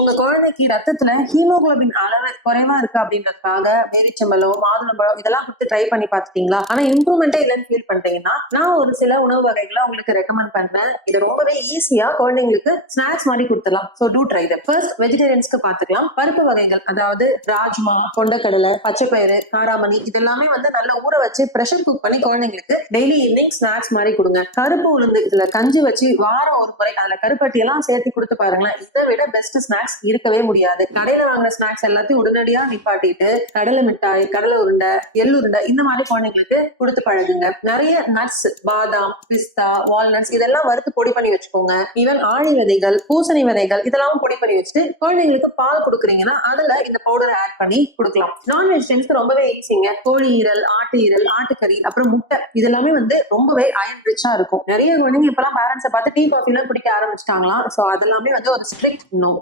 உங்க குழந்தைக்கு ரத்தத்துல ஹீமோகுளோபின் அளவு குறைவா இருக்கு அப்படின்றதுக்காக பேரிச்சம்பழம், மாதுளம்பழம் இதெல்லாம் கொடுத்து ட்ரை பண்ணி பாத்துட்டீங்களா? ஆனா இம்ப்ரூவ்மெண்டே இல்லைன்னு ஃபீல் பண்றீங்கன்னா, நான் ஒரு சில உணவு வகைகளை உங்களுக்கு ரெக்கமெண்ட் பண்றேன். இது ரொம்பவே ஈஸியா குழந்தைங்களுக்கு ஸ்நாக்ஸ் மாதிரி கொடுத்துடலாம். So two try that. First வெஜிடேரியன்ஸ்க்கு பாத்துக்கலாம். பருப்பு வகைகள், அதாவது ராஜ்மா, கொண்டக்கடலை, பச்சைப்பயிறு, காராமணி இதெல்லாமே வந்து நல்லா ஊற வச்சு ப்ரெஷர் குக் பண்ணி குழந்தைங்களுக்கு டெய்லி ஈவினிங் ஸ்நாக்ஸ் மாதிரி கொடுங்க. கருப்பு உளுந்து இதுல கஞ்சி வச்சு வாரம் ஒரு முறை அதுல கருப்பட்டி எல்லாம் சேர்த்து கொடுத்து பாருங்களேன். இதை விட பெஸ்ட் ஸ்நாக்ஸ் இருக்கவே முடியாது. கடையில வாங்குற ஸ்நாக்ஸ் எல்லாத்தையும் உடனடியா நிப்பாட்டிட்டு கடலை மிட்டாய், கடலை உருண்டை, எள்ளுருண்டை இந்த மாதிரி குழந்தைங்களுக்கு கொடுத்து பழகுங்க. நிறைய நட்ஸ், பாதாம், பிஸ்தா, வால்நட்ஸ் இதெல்லாம் வறுத்து பொடி பண்ணி வச்சுக்கோங்க. ஈவன் ஆணி விதைகள், பூசணி விதைகள் இதெல்லாம் பொடி பண்ணி வச்சுட்டு குழந்தைங்களுக்கு பால் கொடுக்குறீங்கன்னா அதுல இந்த பவுடரை ஆட் பண்ணி கொடுக்கலாம். நான் வெஜிடேரியன்ஸ்க்கு ரொம்பவே ஈஸிங்க. கோழி ஈரல், ஆட்டு ஈரல், ஆட்டுக்கறி, அப்புறம் முட்டை இதெல்லாமே வந்து ரொம்பவே அயன் ரிச்சா இருக்கும். நிறைய குழந்தைங்க இப்பெல்லாம் பேரண்ட்ஸை பார்த்து டீ காஃபி எல்லாம் குடிக்க ஆரம்பிச்சிட்டாங்களாம். சோ அதெல்லாமே வந்து ஒரு ஸ்ட்ரிக்ட் நோ.